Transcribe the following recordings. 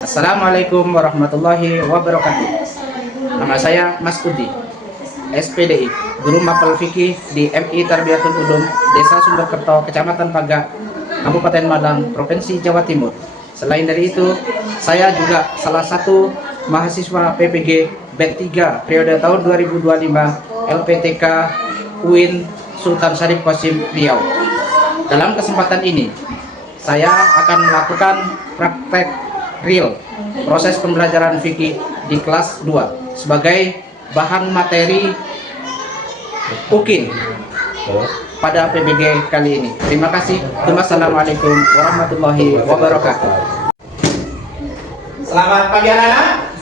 Assalamualaikum warahmatullahi wabarakatuh. Nama saya Mas Udi, SPDI, Guru Mapel Fikih di MI Tarbiyatul Ulum, Desa Sumberkerto, Kecamatan Pagak, Kabupaten Malang, Provinsi Jawa Timur. Selain dari itu, saya juga salah satu mahasiswa PPG BET 3 periode tahun 2025 LPTK UIN Sultan Syarif Qasim Riau. Dalam kesempatan ini, saya akan melakukan praktek real proses pembelajaran fikih di kelas 2 sebagai bahan materi UKIN pada PBG kali ini. Terima kasih. Wassalamualaikum warahmatullahi wabarakatuh. Selamat pagi anak-anak.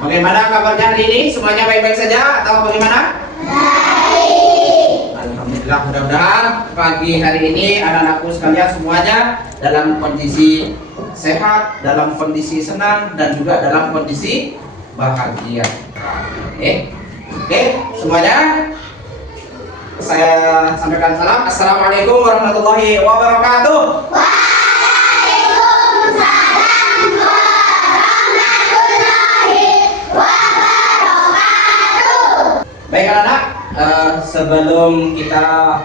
Bagaimana kabarnya hari ini? Semuanya baik-baik saja atau bagaimana? Alhamdulillah, mudah-mudahan pagi hari ini anak-anakku sekalian semuanya dalam kondisi sehat, dalam kondisi senang, dan juga dalam kondisi bahagia. Oke, semuanya saya sampaikan salam. Assalamualaikum warahmatullahi wabarakatuh. Waalaikumsalam warahmatullahi wabarakatuh. Baik anak-anak, sebelum kita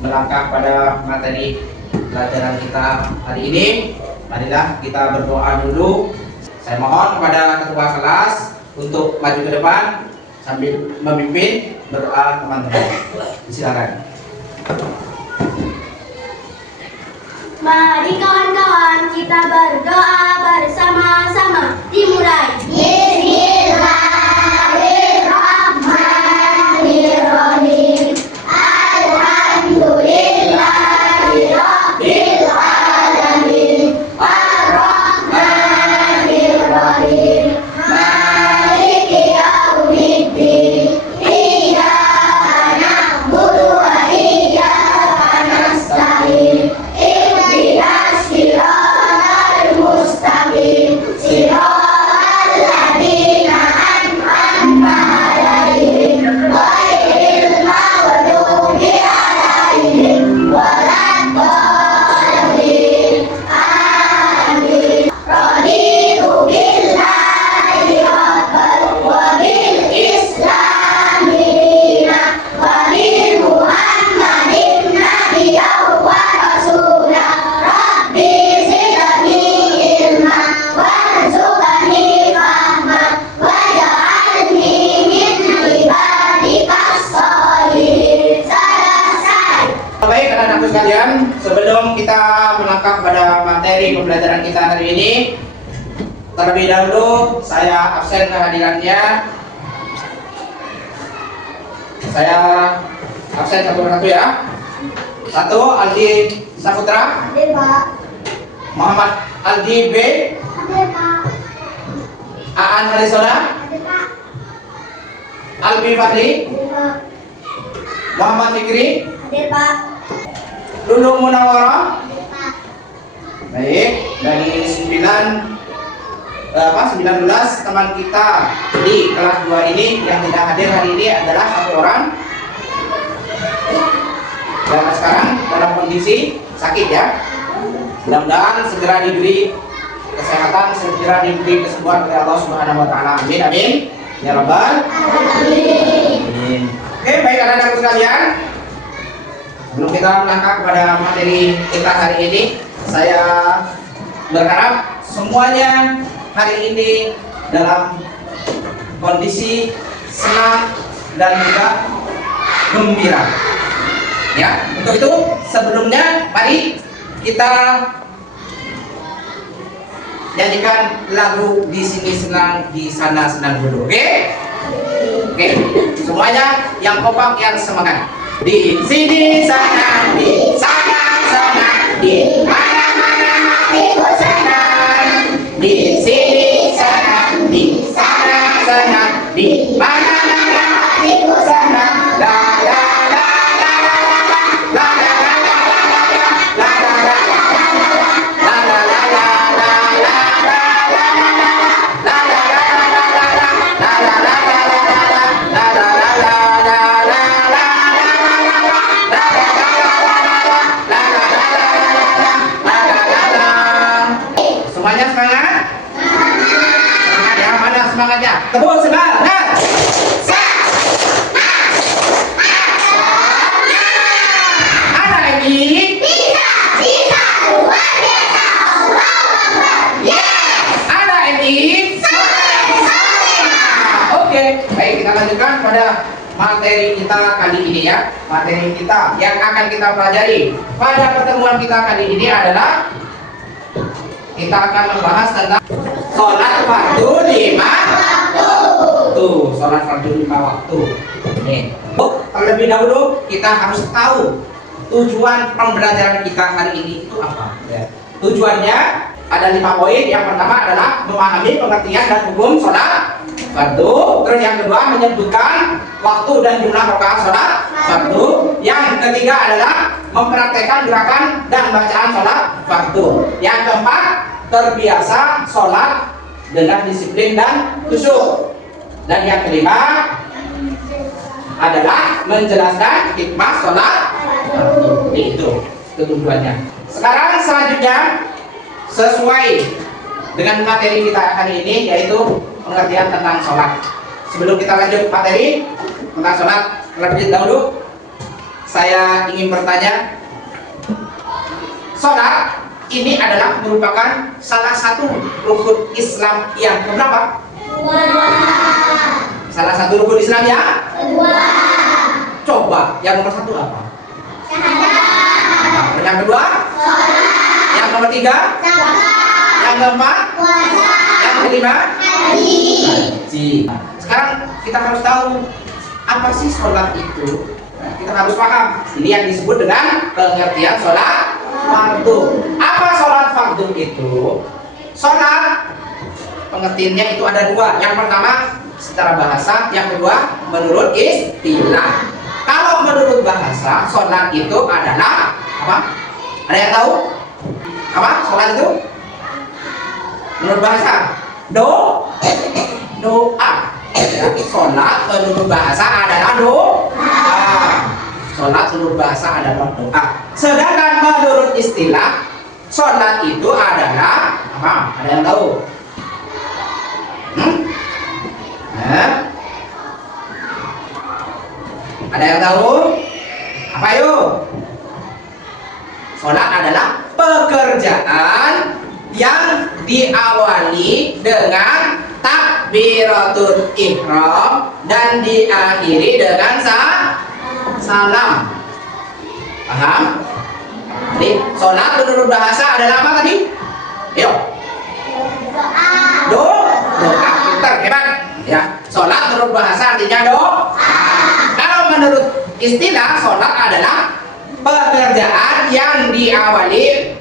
melangkah pada materi pelajaran kita hari ini, marilah kita berdoa dulu. Saya mohon kepada ketua kelas untuk maju ke depan sambil memimpin berdoa teman-teman. Silakan. Mari kawan-kawan kita berdoa bersama-sama. Dimulai. Bismillahirrahmanirrahim. Alhamdulillahirabbil alamin. Arrahmanirrahim. Maliki yaumiddin. Iyyaka na'budu wa iyyaka nasta'in. Ihdinas siratal mustaqim. Siratal ladzina an'amta 'alaihim ghairil maghdubi 'alaihim waladdallin. Amin. Raditu billahi rabban wa bil islami dinan wa bi Muhammadin nabiyyan wa rasulah. Rabbi zidni ilma warzuqni fahma waj'alni min ibadikas sholihin. Selesai. Baik anak-anakku sekalian, sebelum kita melangkah pada materi pembelajaran kita hari ini, terlebih dahulu saya absen kehadirannya. Saya absen satu persatu ya. Satu, Aldi Saputra. Hadir, Pak. Muhammad Aldi B. Hadir, Pak. Aan Harisona. Hadir, Pak. Albi Fahri. Hadir, Pak. Muhammad Fikri. Hadir, Pak. Lulu Munawwarah. Hadir, Pak. Baik, dari 19 teman kita di kelas 2 ini yang tidak hadir hari ini adalah satu orang yang sekarang dalam kondisi sakit ya. Mudah-mudahan segera diberi kesehatan, segera diberi kesembuhan oleh Allah Subhanahu wa taala. Amin amin. Ya rabbal alamin. Oke, baik anak-anak sekalian. Sebelum kita melangkah kepada materi kita hari ini, saya berharap semuanya hari ini dalam kondisi senang dan juga gembira. Ya, untuk itu sebelumnya mari kita nyanyikan lagu Di Sini Senang Di Sana Senang dulu. Oke? Oke. Semuanya yang kompak, yang semangat. Di sini senang, di sana senang, di mana-mana hatiku senang. Di sini senang, di sana senang, di mana-mana hatiku senang. La la la la la la la la la la la la la la la la. Tepuk semangat. Anak ini Bisa luar biasa. Allahu Akbar. Yes. anak ini. Oke, baik, kita lanjutkan pada materi kita kali ini ya. Materi kita yang akan kita pelajari pada pertemuan kita kali ini adalah kita akan membahas tentang sholat fardu 5 waktu. Sholat fardu 5 waktu. Nih, terlebih dahulu kita harus tahu tujuan pembelajaran kita hari ini itu apa. Ya. Tujuannya ada 5 poin. Yang pertama adalah memahami pengertian dan hukum sholat fardu. Terus yang kedua menyebutkan waktu dan jumlah rakaat sholat fardu. Yang ketiga adalah mempraktekkan gerakan dan bacaan sholat fardu. Yang keempat, terbiasa sholat dengan disiplin dan khusyuk. Dan yang kelima adalah menjelaskan hikmah sholat fardu. Itu tujuannya. Sekarang selanjutnya sesuai dengan materi kita hari ini, yaitu pengertian tentang sholat. Sebelum kita lanjut materi tentang sholat, terlebih dahulu saya ingin bertanya, sholat ini adalah merupakan salah satu rukun Islam yang keberapa? Salah satu rukun Islam yang kedua. Coba, yang nomor 1 apa? Syahadat. Yang kedua? Sholat. Yang nomor 3? Zakat. Yang keempat? Puasa. Yang kelima? Haji. Sekarang kita harus tahu apa sih sholat itu. Kita harus paham. Ini yang disebut dengan pengertian sholat fardu. Apa sholat fardu itu? Sholat pengertiannya itu ada 2. Yang pertama secara bahasa, yang kedua menurut istilah. Kalau menurut bahasa, sholat itu adalah apa? Ada yang tahu? Apa sholat itu? Menurut bahasa, doa. Ya, sholat menurut bahasa adalah doa. Sholat menurut bahasa adalah doa. Sedangkan menurut istilah, sholat itu adalah apa? Ada yang tahu? Ada yang tahu? Apa yuk? Sholat adalah pekerjaan yang diawali dengan takbiratul ihram dan diakhiri dengan salam. Paham? Jadi sholat menurut bahasa adalah apa tadi? Yuk. Doa. Pintar, hebat. Ya, sholat menurut bahasa artinya doa. Kalau menurut istilah, sholat adalah pekerjaan yang diawali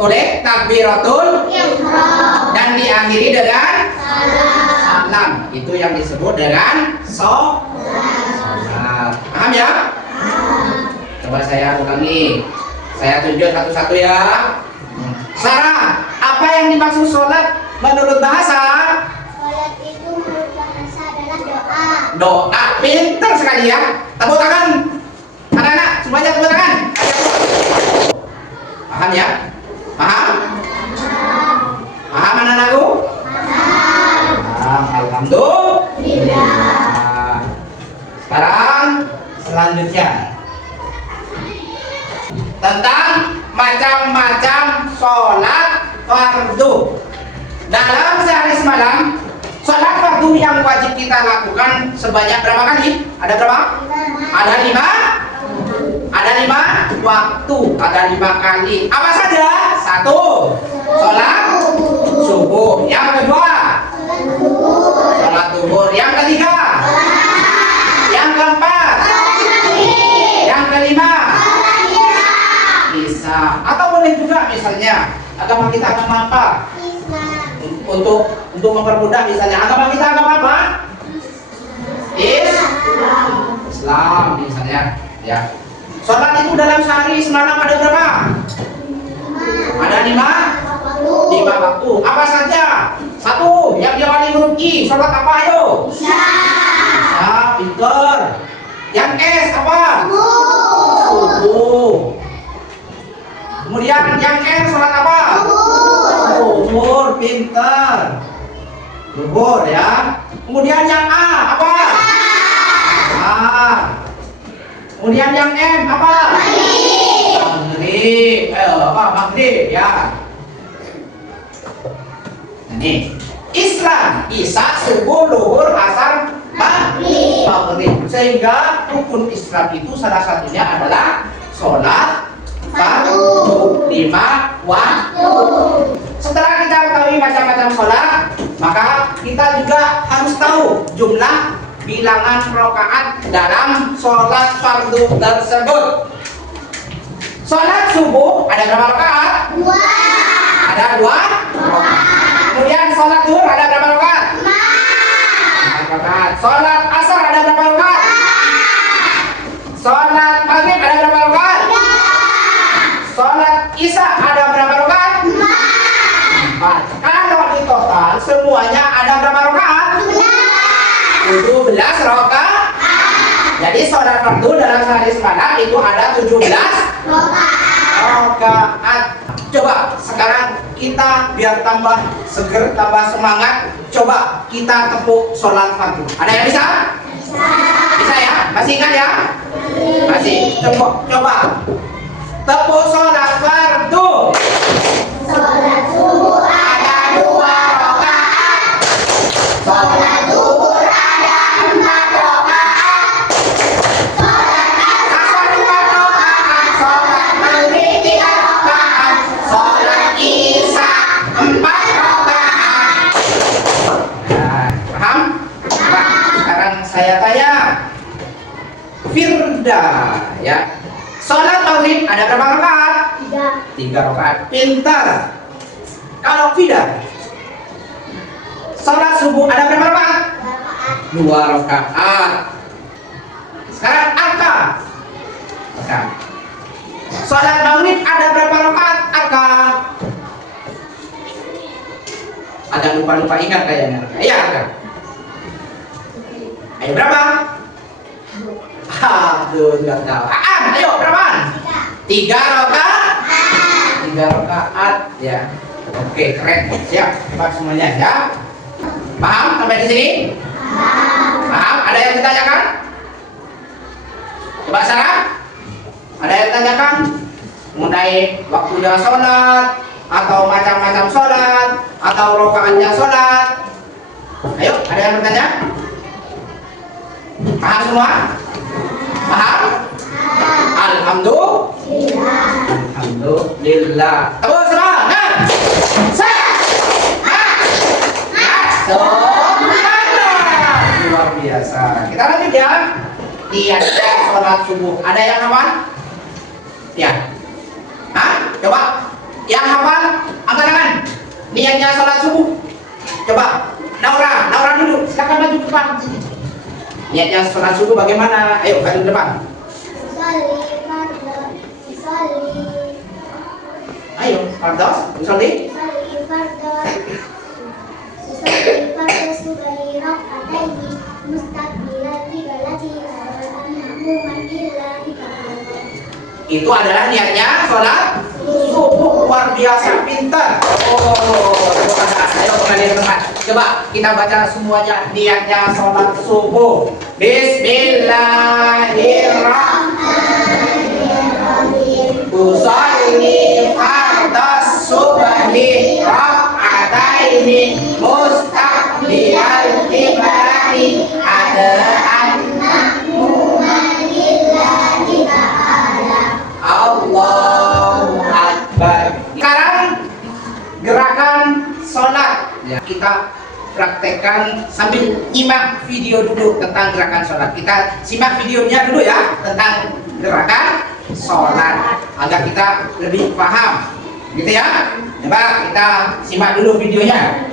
oleh takbiratul ihram dan diakhiri dengan salam. Itu yang disebut dengan sholat. Paham ya? Coba saya ulangi. Saya tunjuk satu-satu ya. Sarah, apa yang dimaksud sholat menurut bahasa? Sholat itu menurut bahasa adalah doa. Doa. Pintar sekali ya. Tepuk tangan. Anak-anak, semuanya tepuk tangan. Paham ya? Paham? Paham anak-anakku? Paham. Alhamdulillah. Sekarang selanjutnya tentang macam-macam sholat fardu. Dalam sehari semalam, sholat fardu yang wajib kita lakukan sebanyak berapa kali? Ada berapa? Ada 5. Ada 5 waktu. Ada 5 kali. Apa saja? 1. Sholat subuh. Yang kedua, sholat zuhur. Yang ketiga, yang keempat, yang kelima, bisa. Atau boleh juga misalnya agama kita agama apa? Untuk mempermudah misalnya agama kita agama apa? Islam misalnya ya. Sholat itu dalam sehari semalam ada berapa? Ada 5 waktu. Apa saja? 1 yang diawali huruf I. Sholat apa ayo? Isya. Pintar. Yang S apa? Subuh. Kemudian yang M sholat apa? Zuhur. Pintar. Zuhur ya. Kemudian yang A apa? A. Kemudian yang M apa? Maghrib. Apa? Maghrib ya. Ini Islam Isya, subuh, luhur, asar, maghrib. Sehingga rukun Islam itu salah satunya adalah sholat fardu 5 waktu. Setelah kita ketahui macam-macam sholat, maka kita juga harus tahu jumlah bilangan rakaat dalam sholat fardu tersebut. Sholat subuh ada berapa rakaat? 2. Ada 2 rakaat. Kemudian sholat zuhur ada berapa rakaat? 4 rakaat. Sholat asar ada berapa rakaat? Sholat maghrib ada berapa rakaat? Sholat isya ada berapa rakaat? 4. Kalau di total semuanya ada berapa rakaat? 17 rakaat. Jadi sholat fardu dalam sehari semalam itu ada 17 rakaat. Coba sekarang kita biar tambah seger, tambah semangat, coba kita tepuk sholat fardu. Ada yang bisa? Bisa ya? Masih ingat ya? Masih. Coba tepuk sholat fardu. Sholat subuh ada 2 rakaat. Sholat zuhur ada 4 rakaat. Sholat asar 2 rakaat. Sholat maghrib 3 rakaat. Sholat isya 4 rakaat. Nah, paham? Sekarang saya tanya, Firda, ya. Sholat maghrib ada berapa rakaat? 3 rakaat. Pintar. Kalau Fida, sholat subuh ada berapa rakaat? 2 rakaat. Sekarang Aka. Sholat maghrib ada berapa rakaat? Aka. Ada lupa ingat kayaknya. Iya, Aka. Ayo berapa? Aduh, nggak tahu. Ayo berapa? 3 rakaat. 3 rakaat ya. Oke, keren. Siap, hebat semuanya ya. Paham sampai di sini? Paham? Ada yang ditanyakan? Coba Sarah. Ada yang ditanyakan? Mengenai waktunya sholat, atau macam-macam sholat, atau rakaatnya sholat. Ayo, ada yang bertanya? Paham semua? Paham? Alhamdulillah. Tepuk semangat. Luar biasa. Kita lanjut ya. Niatnya sholat subuh. Ada yang hafal? Ya. Coba. Yang hafal angkat tangan. Niatnya sholat subuh. Coba. Naura dulu. Silakan maju ke depan. Niatnya sholat subuh bagaimana? Ayo maju ke depan. Ayo, fardos, usolli. Itu adalah niatnya sholat subuh. Luar biasa, pintar. Ayo kembali ke tempat. Coba kita baca semuanya niatnya sholat subuh. Bismillahirrahmanirrahim. Usolli fardas subhi rak'ataini mustaqbilal qiblati adaan lillahi ta'ala. Allahu Akbar. Sekarang gerakan sholat ya, kita praktekkan sambil nyimak video dulu tentang gerakan sholat. Kita simak videonya dulu ya tentang gerakan sholat agar kita lebih paham, gitu ya. Coba kita simak dulu videonya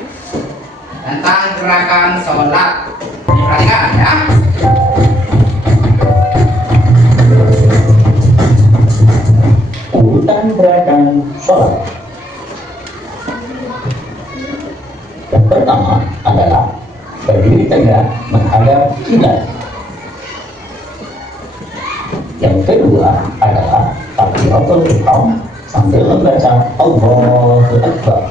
tentang gerakan sholat. Diperhatikan ya. Urutan gerakan sholat. Yang pertama adalah berdiri tegak menghadap kiblat. Yang kedua adalah takbiratul ihram sambil membaca Allahu Akbar.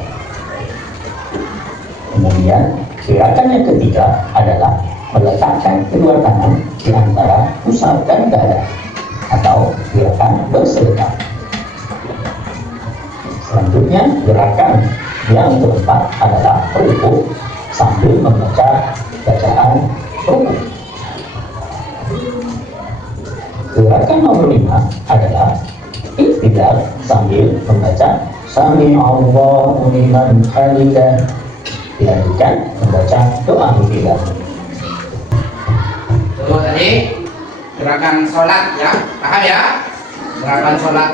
Kemudian Gerakan yang ketiga adalah meletakkan kedua tangan di antara pusar dan dada atau gerakan bersedekap. Selanjutnya, gerakan yang keempat adalah ruku sambil membaca bacaan ruku. Gerakan nomor 5 adalah iktidal sambil membaca Sami Allahu liman hamidah, dilanjutkan membaca doa iktidal. Itu tadi gerakan sholat ya, paham ya? Gerakan sholat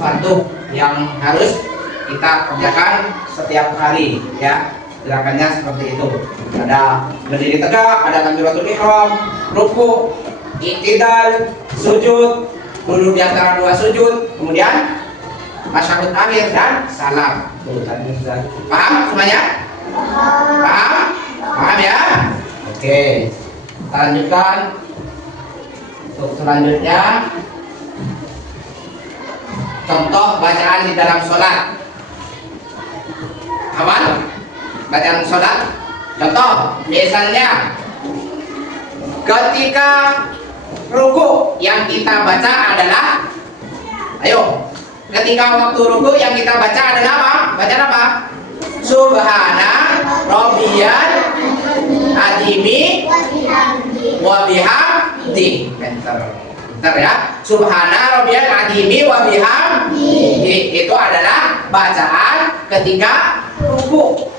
fardu yang harus kita kerjakan setiap hari ya. Gerakannya seperti itu. Ada berdiri tegak, ada takbiratul ihram, ruku, iktidal, sujud, duduk di antara dua sujud, kemudian tasyahud akhir dan salam. Tuh, tadi sudah paham semuanya? Paham? Paham ya? Oke. Kita lanjutkan. Untuk selanjutnya, contoh bacaan di dalam sholat. Aman? Bacaan sholat. Contoh, misalnya ketika ruku yang kita baca adalah, ayo, ketika waktu ruku yang kita baca adalah apa? Bacaan apa? Subhana Rabbiyal Azimi wa bihamdi. Bentar ya. Subhana Rabbiyal Azimi wa bihamdi. Itu adalah bacaan ketika ruku.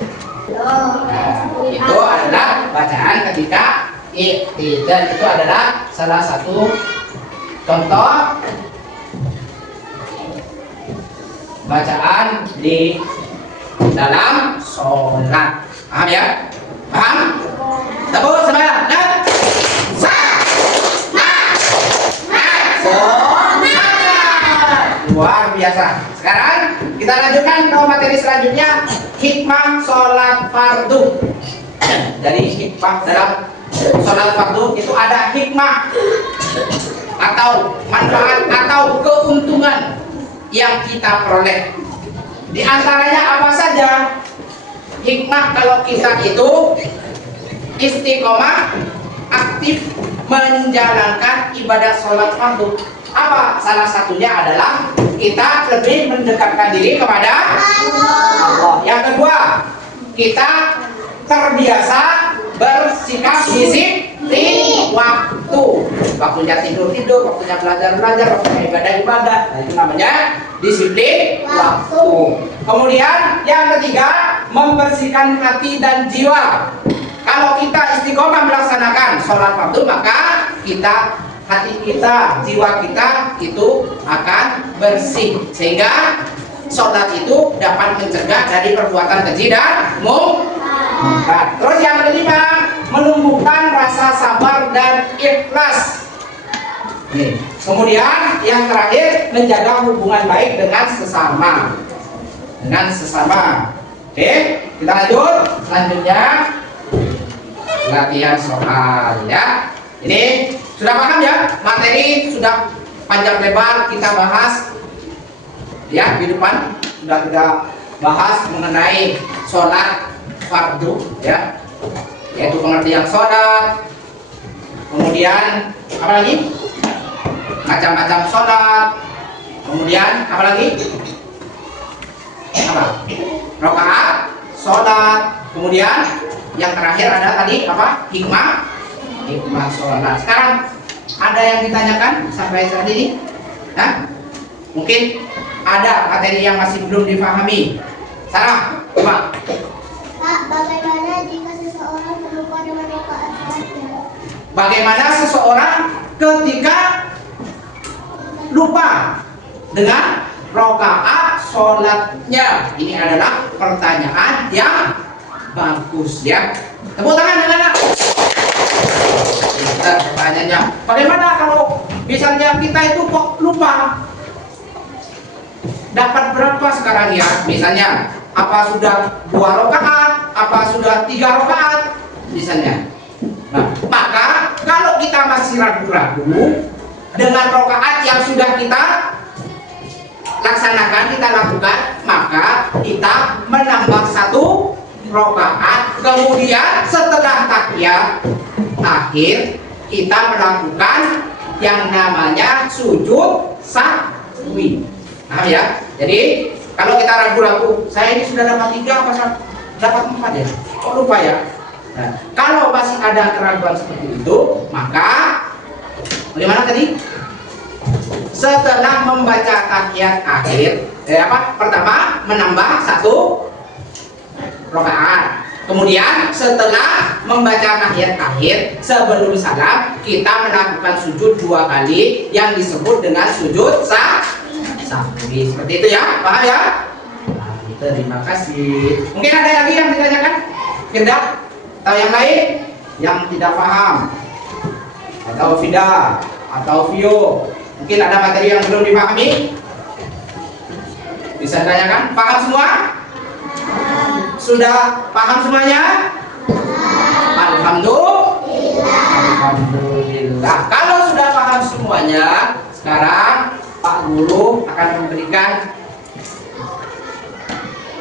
Itu adalah bacaan ketika iktidal. Itu adalah salah satu contoh bacaan di dalam sholat. Paham ya? Paham? Tepuk semangat. Luar biasa. Sekarang kita lanjutkan ke materi selanjutnya, hikmah sholat fardu. Jadi hikmah dalam sholat fardu itu ada hikmah atau manfaat atau keuntungan yang kita peroleh. Di antaranya apa saja? Hikmah kalau kita itu istiqomah aktif menjalankan ibadah sholat fardu. Apa? Salah satunya adalah kita lebih mendekatkan diri kepada Allah. Yang kedua, kita terbiasa bersikap disiplin waktu. Waktunya tidur, waktunya belajar, waktunya ibadah. Nah, itu namanya disiplin waktu. Kemudian yang ketiga, membersihkan hati dan jiwa. Kalau kita istiqomah melaksanakan sholat fardu, maka hati kita, jiwa kita itu akan bersih, sehingga sholat itu dapat mencegah dari perbuatan keji dan munkar. Terus yang kelima, menumbuhkan rasa sabar dan ikhlas. Kemudian yang terakhir, menjaga hubungan baik dengan sesama. Oke, kita lanjut. Selanjutnya latihan soal ya. Ini sudah paham ya? Materi sudah panjang lebar kita bahas ya, di depan sudah kita bahas mengenai sholat fardu ya, yaitu pengertian sholat, kemudian apa lagi? Macam-macam sholat, kemudian apa lagi? Rakaat sholat, kemudian yang terakhir ada tadi apa? Hikmah sholat. Sekarang ada yang ditanyakan sampai saat ini? Hah? Mungkin ada materi yang masih belum dipahami. Sarah, coba. Pak, bagaimana jika seseorang terlupa dengan rakaat sholatnya? Bagaimana seseorang ketika lupa dengan rakaat sholatnya? Ini adalah pertanyaan yang bagus ya. Tepuk tangan anak-anak. Pertanyaannya, bagaimana kalau misalnya kita itu kok lupa? Dapat berapa sekarang ya? Misalnya, apa sudah 2 rakaat, apa sudah 3 rakaat, misalnya. Nah, maka kalau kita masih ragu-ragu dengan rakaat yang sudah kita laksanakan, kita lakukan, maka kita menambah 1 rakaat. Kemudian setelah tahiyat akhir kita melakukan yang namanya sujud sahwi. Nah ya, jadi kalau kita ragu-ragu, saya ini sudah dapat 3 apa dapat 4 ya? Kok lupa ya? Nah, kalau masih ada keraguan seperti itu, maka bagaimana tadi? Setelah membaca tahiyat akhir, pertama menambah 1 rakaat. Kemudian setelah membaca tahiyat akhir sebelum salam kita melakukan sujud 2 kali yang disebut dengan sujud sahwi. Seperti itu ya, paham ya? Nah, terima kasih. Mungkin ada lagi yang ditanyakan? Tidak? Atau yang lain yang tidak paham? Atau Fida? Atau Vio? Mungkin ada materi yang belum dipahami? Bisa ditanyakan? Paham semua? Sudah paham semuanya? Alhamdulillah. Kalau sudah paham semuanya, sekarang Pak Guru akan memberikan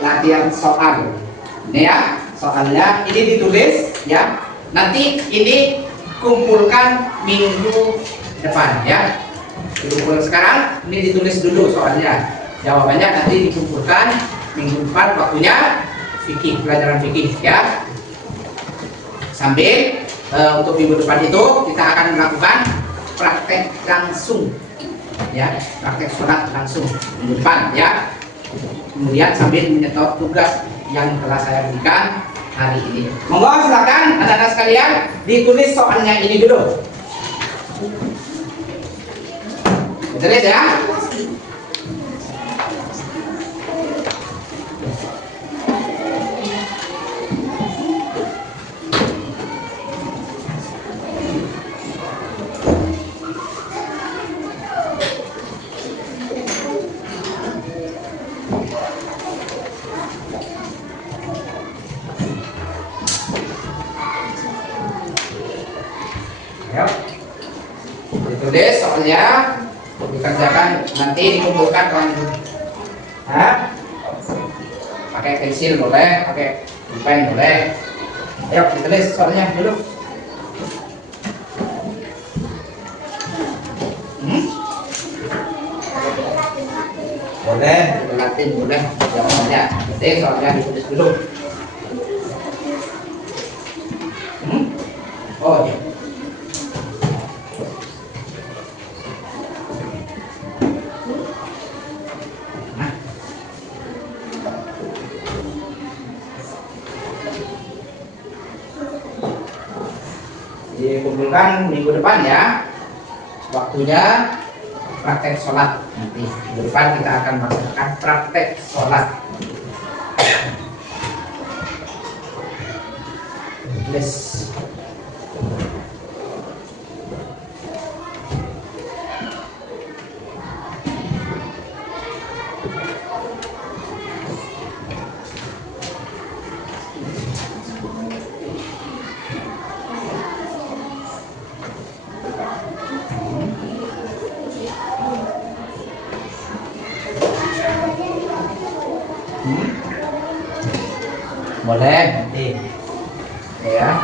latihan soal. Ini ya, soalnya ini ditulis ya. Nanti ini kumpulkan minggu depan ya. Dikumpul sekarang, ini ditulis dulu soalnya. Jawabannya nanti dikumpulkan minggu depan, waktunya fikih, pelajaran fikih ya. Sambil untuk minggu depan itu kita akan melakukan praktek langsung ya, praktek sholat langsung minggu depan ya. Kemudian sambil menyetor tugas yang telah saya berikan hari ini. Monggo silakan anak-anak sekalian ditulis soalnya ini dulu. Ditulis ya. Ditulis soalnya dikerjakan, nanti dikumpulkan orang. Pakai pensil boleh, pakai pen boleh. Ayo ditulis soalnya dulu. Boleh, Latin boleh, jawabannya. Jadi soalnya ditulis dulu. Oh iya. Dikumpulkan minggu depan ya, waktunya praktek sholat. Nanti minggu depan kita akan melakukan praktek sholat. Tulis. Boleh nanti ya.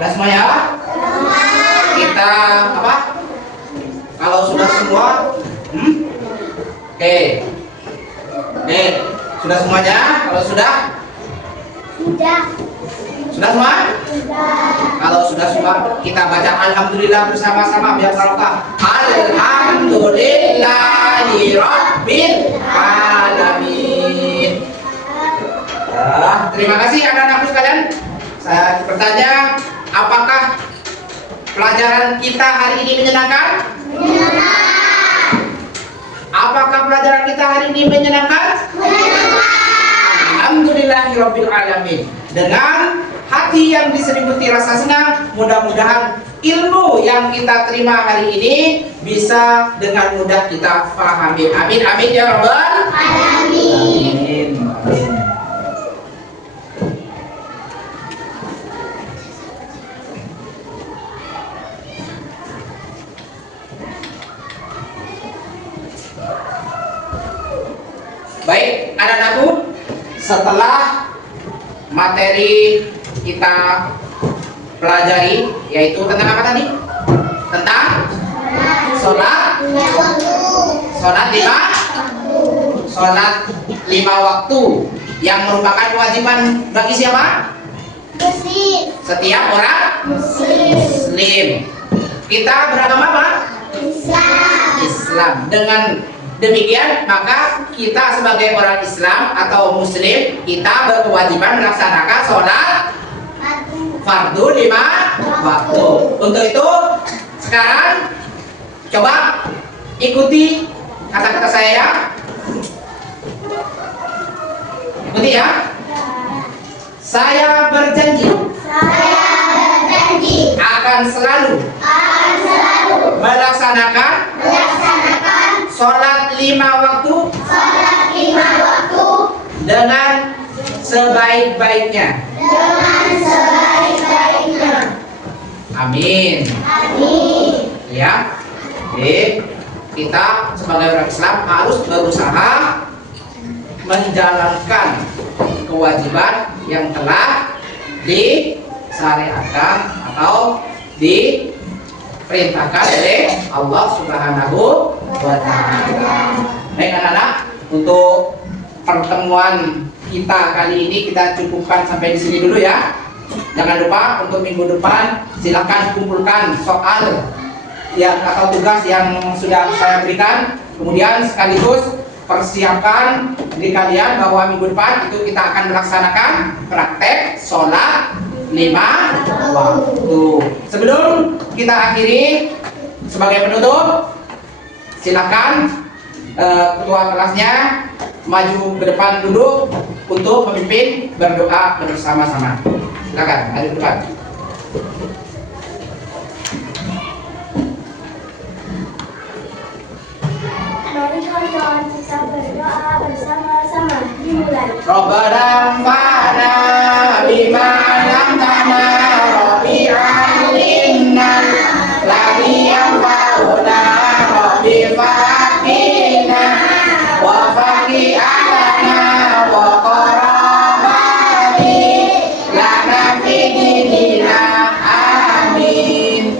Sudah semua ya? Kita apa? Kalau sudah semua, Oke, sudah semuanya? Kalau sudah semua? Kalau sudah semua, kita baca alhamdulillah bersama-sama biar barokah. Alhamdulillahirabbil alamin. Terima kasih anak-anakku sekalian. Saya bertanya, apakah pelajaran kita hari ini menyenangkan? Apakah pelajaran kita hari ini menyenangkan? Alhamdulillahirabbil alamin. Dengan hati yang diselimuti rasa senang, mudah-mudahan ilmu yang kita terima hari ini bisa dengan mudah kita pahami. Amin amin ya rabbal alamin. Amin. Baik, anak-anakku, setelah materi kita pelajari, yaitu tentang apa tadi? Tentang sholat lima waktu yang merupakan kewajiban bagi siapa? Setiap orang Muslim. Kita beragama apa? Islam. Dengan demikian, maka kita sebagai orang Islam atau Muslim, kita berkewajiban melaksanakan sholat fardu 5 waktu. Untuk itu, sekarang coba ikuti kata-kata saya ya. Ikuti ya. Saya berjanji akan selalu melaksanakan sholat 5 waktu dengan sebaik-baiknya. Amin. Ya. Oke. Kita sebagai orang Islam harus berusaha menjalankan kewajiban yang telah disyariatkan atau diperintahkan oleh Allah Subhanahu wa ta'ala. Baik anak-anak, untuk pertemuan kita kali ini kita cukupkan sampai di sini dulu ya. Jangan lupa untuk minggu depan silakan kumpulkan soal yang atau tugas yang sudah saya berikan. Kemudian sekaligus persiapkan diri kalian bahwa minggu depan itu kita akan melaksanakan praktek sholat 5 waktu. Sebelum kita akhiri, sebagai penutup, silakan ketua kelasnya maju ke depan dulu untuk memimpin berdoa bersama-sama. Silakan maju ke depan. Mari kawan-kawan kita berdoa bersama-sama. Dimulai. Rabbana fa'na bima 'allamtana rabbi 'allimna ladzi yanfa'una rabbi faqina wa faqi alana wa qarabati lana fi dinina. Amin.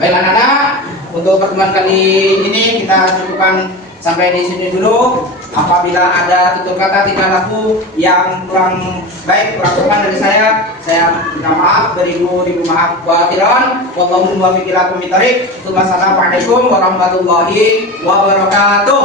Baik anak-anak, untuk pertemuan kali ini kita cukupkan sampai di sini dulu. Apabila ada tutur kata tingkah laku yang kurang baik, kurang sopan dari saya minta maaf, beribu-ribu maaf. Wa akhiran, wallahu muwaffiq ila aqwamit thoriq. Wassalamualaikum warahmatullahi wabarakatuh.